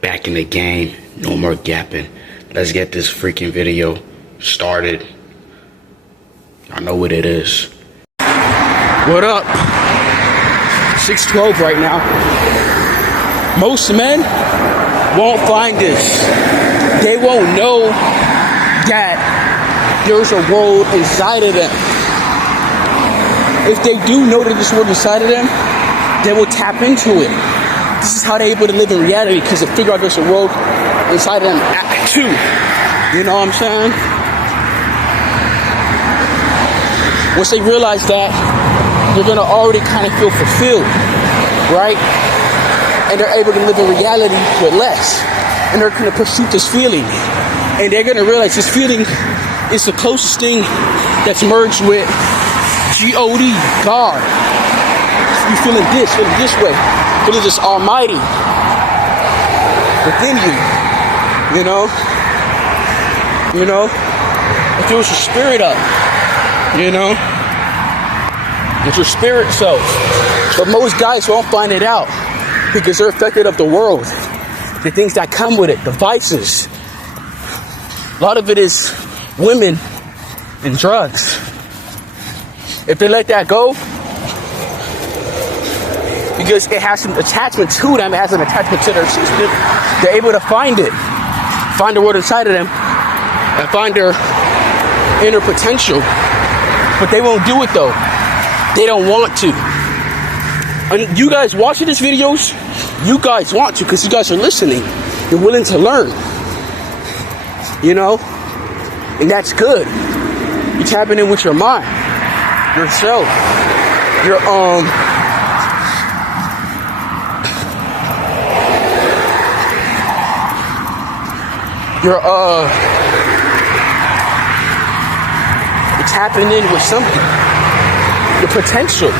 Back in the game, no more gapping. Let's get this freaking video started. I know what it is. What up? 6:12 right now. Most men won't find this. They won't know that there's a world inside of them. If they do know that this world inside of them, they will tap into it. This is how they're able to live in reality, because they figure out there's a world inside of them too. You know what I'm saying? Once they realize that, they're gonna already kind of feel fulfilled, right? And they're able to live in reality with less. And they're gonna pursue this feeling. And they're gonna realize this feeling is the closest thing that's merged with G-O-D, God. You feeling this way, feeling this almighty within you, you know? It fills your spirit up, you know? It's your spirit self. But most guys won't find it out because they're affected of the world, the things that come with it, the vices. A lot of it is women and drugs. If they let that go, because it has some attachment to them, it has an attachment to their system, they're able to find it, find the world inside of them, and find their inner potential. But they won't do it though. They don't want to. And you guys watching these videos, you guys want to, because you guys are listening. You're willing to learn. You know? And that's good. You're tapping in with your mind, yourself, your you're tapping in with something. Your potential.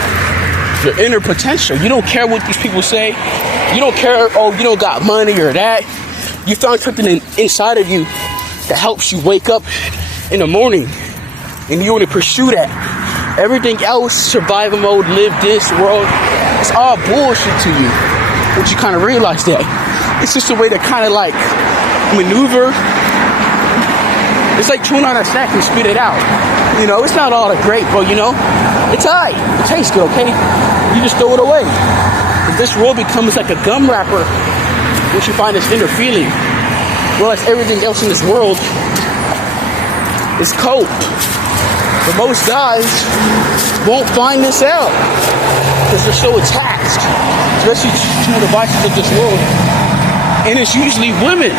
Your inner potential. You don't care what these people say. You don't care, oh, you don't got money or that. You found something inside of you that helps you wake up in the morning. And you want to pursue that. Everything else, survival mode, live this world, it's all bullshit to you. But you kind of realize that. It's just a way to kind of like maneuver. It's like chewing on a snack and spit it out. You know, it's not all that great, but you know, it's alright. It tastes good, okay? You just throw it away. But this world becomes like a gum wrapper once you find this inner feeling. Whereas everything else in this world is cold. But most guys won't find this out because they're so attached, especially to the devices of this world. And it's usually women.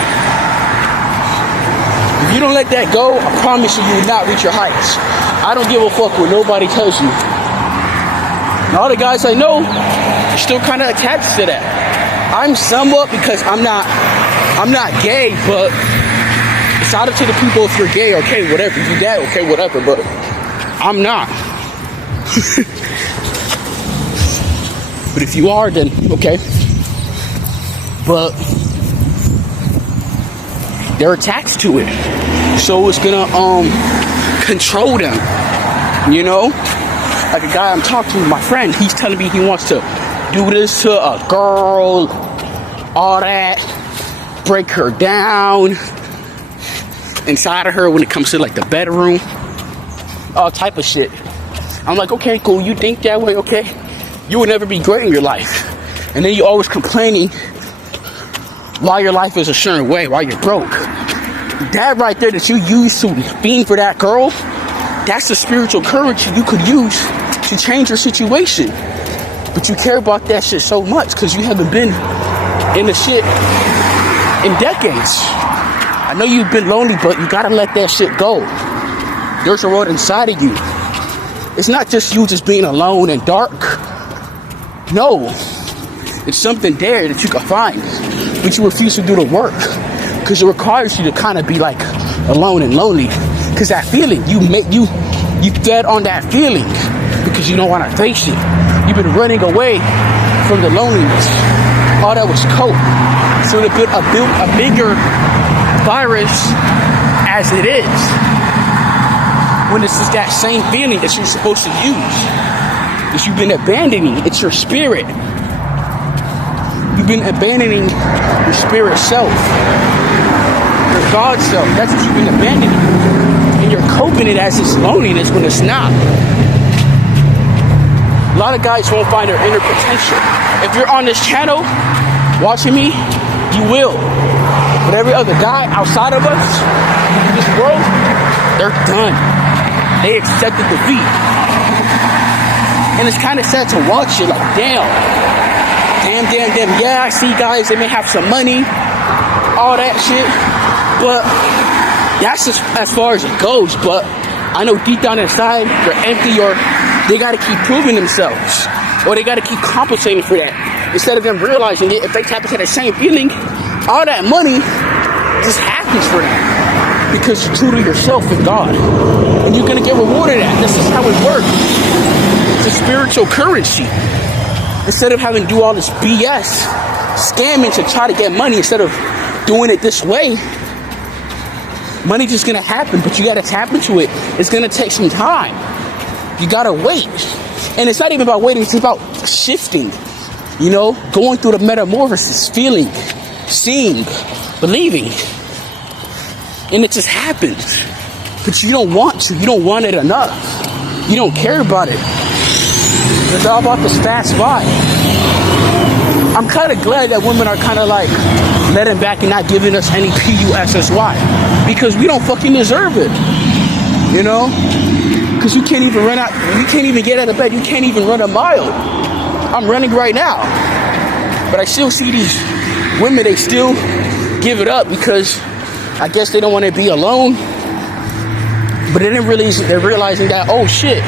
If you don't let that go, I promise you, you will not reach your heights. I don't give a fuck what nobody tells you. And all the guys I know are still kind of attached to that. I'm somewhat, because I'm not gay, but it's out to the people. If you're gay, okay, whatever. You that, okay, whatever. But I'm not. But if you are, then okay. But they're attached to it, so it's gonna control them. You know, like a guy I'm talking to, my friend, he's telling me he wants to do this to a girl, all that, break her down inside of her when it comes to like the bedroom, all type of shit. I'm like, okay, cool, you think that way, okay? You will never be great in your life, and then you're always complaining why your life is a certain way, why you're broke. That right there that you use to fiend for that girl, that's the spiritual courage you could use to change your situation. But you care about that shit so much because you haven't been in the shit in decades. I know you've been lonely, but you gotta let that shit go. There's a world inside of you. It's not just you just being alone and dark. No. It's something there that you can find, but you refuse to do the work because it requires you to kind of be like alone and lonely. Because that feeling, you fed on that feeling because you don't want to face it. You've been running away from the loneliness. All that was cope. So to build a bigger virus as it is, when it's just that same feeling that you're supposed to use. is you've been abandoning. It's your spirit. You've been abandoning your spirit self, your God self. That's what you've been abandoning. And you're coping it as it's loneliness when it's not. A lot of guys won't find their inner potential. If you're on this channel watching me, you will. But every other guy outside of us in this world, they're done. They accepted defeat. And it's kind of sad to watch it, like, damn. Yeah, I see guys, they may have some money, all that shit. But that's just as far as it goes. But I know deep down inside, they're empty, or they got to keep proving themselves, or they got to keep compensating for that. Instead of them realizing it, if they tap into that same feeling, all that money just happens for them because you're true to yourself and God, and you're gonna get rewarded at. This is how it works. It's a spiritual currency. Instead of having to do all this BS scamming to try to get money, instead of doing it this way, money just gonna happen. But you gotta tap into it. It's gonna take some time. You gotta wait, and it's not even about waiting. It's about shifting. You know, going through the metamorphosis, feeling, seeing, believing. And it just happens. But you don't want to. You don't want it enough. You don't care about it. It's all about this fast vibe. I'm kind of glad that women are kind of like letting back and not giving us any PUSSY. Because we don't fucking deserve it. You know? Because you can't even run out. You can't even get out of bed. You can't even run a mile. I'm running right now. But I still see these women, they still give it up because I guess they don't want to be alone. But they're realizing that, oh shit,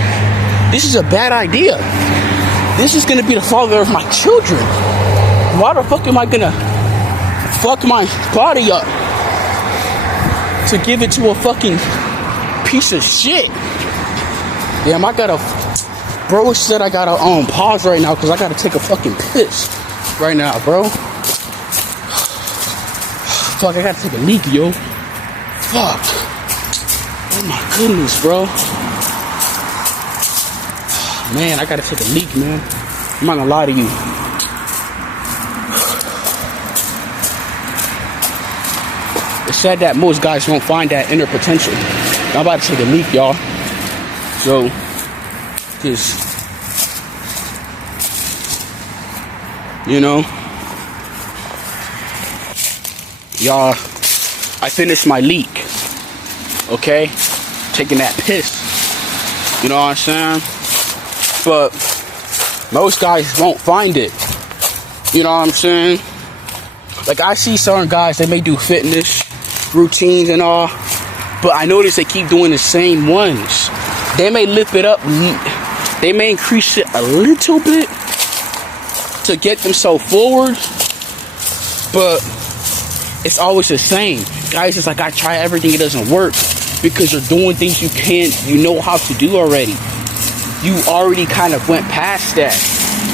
this is a bad idea. This is going to be the father of my children. Why the fuck am I going to fuck my body up to give it to a fucking piece of shit? Damn, bro said I gotta pause right now because I gotta take a fucking piss right now, bro. Fuck, I gotta take a leak, yo. Fuck. Oh my goodness, bro. Man, I gotta take a leak, man. I'm not gonna lie to you. It's sad that most guys won't find that inner potential. I'm about to take a leak, y'all. So, because, you know, y'all, I finished my leak, okay? Taking that piss, you know what I'm saying? But most guys won't find it, you know what I'm saying? Like, I see certain guys, they may do fitness routines and all, but I notice they keep doing the same ones. They may lift it up, they may increase it a little bit to get themselves forward, but it's always the same. Guys, it's like, I try everything, it doesn't work because you're doing things you know how to do already. You already kind of went past that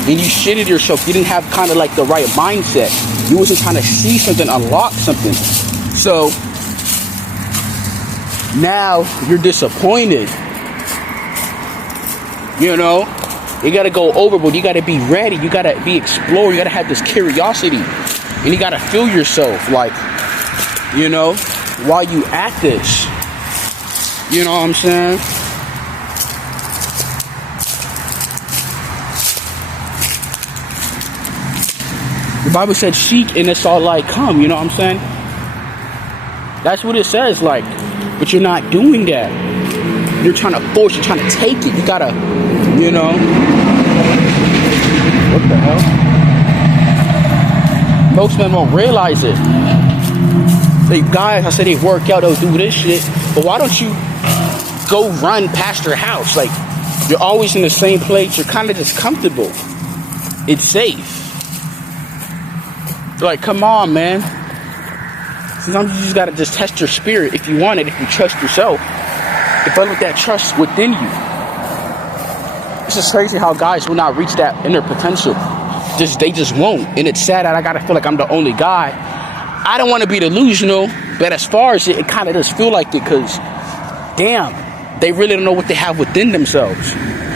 and you shitted yourself. You didn't have kind of like the right mindset. You wasn't trying to see something, unlock something. So now you're disappointed. You know, you gotta go overboard. You gotta be ready. You gotta be explored. You gotta have this curiosity, and you gotta feel yourself, like, you know, while you at this. You know what I'm saying? The Bible said, "Seek and it's all like come." You know what I'm saying? That's what it says, like, but you're not doing that. You're trying to force, you're trying to take it. You gotta, you know. What the hell? Most men won't realize it. They guys, I said they work out, they'll do this shit. But why don't you go run past your house? Like, you're always in the same place. You're kind of just comfortable. It's safe. Like, come on, man. Sometimes you just gotta just test your spirit if you want it, if you trust yourself. Develop that trust within you. It's just crazy how guys will not reach that inner potential. They just won't. And it's sad that I gotta feel like I'm the only guy. I don't want to be delusional, but as far as it kind of does feel like it, because damn, they really don't know what they have within themselves.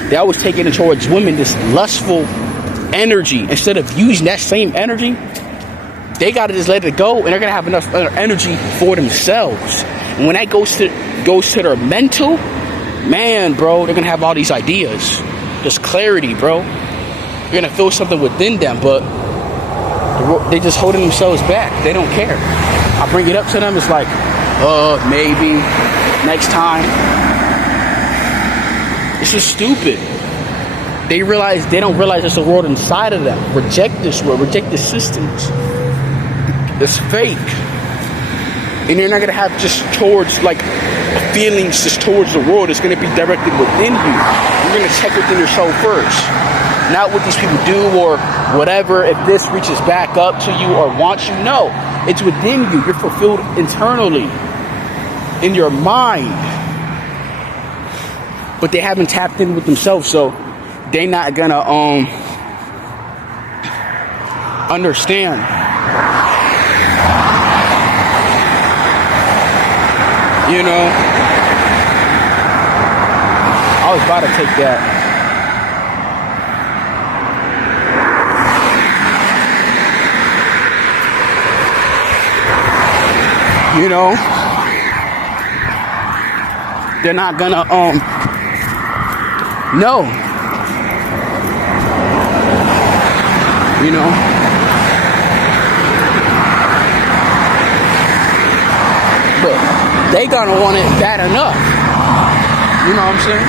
They always take it towards women, this lustful energy. Instead of using that same energy, they gotta just let it go, and they're gonna have enough energy for themselves. And when that goes to their mental, man, bro, they're gonna have all these ideas. There's clarity, bro. You're gonna feel something within them, but they just holding themselves back. They don't care. I bring it up to them, it's like, maybe next time. It's just stupid. They don't realize there's a world inside of them. Reject this world, reject the systems. It's fake. And you're not gonna have just towards like feelings just towards the world. It's gonna be directed within you. You're gonna check within yourself first. Not what these people do or whatever. If this reaches back up to you or wants you, no. It's within you. You're fulfilled internally. In your mind. But they haven't tapped in with themselves, so they're not gonna understand. You know, I was about to take that. You know, they're not gonna no. You know, but they gonna want it bad enough. You know what I'm saying?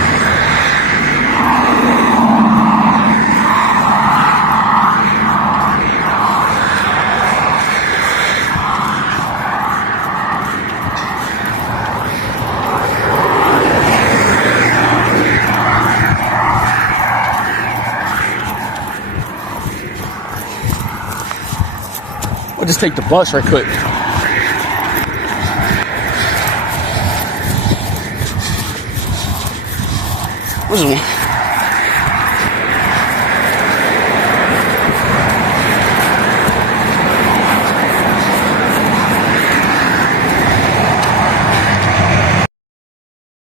I'll just take the bus right quick. Where's the one?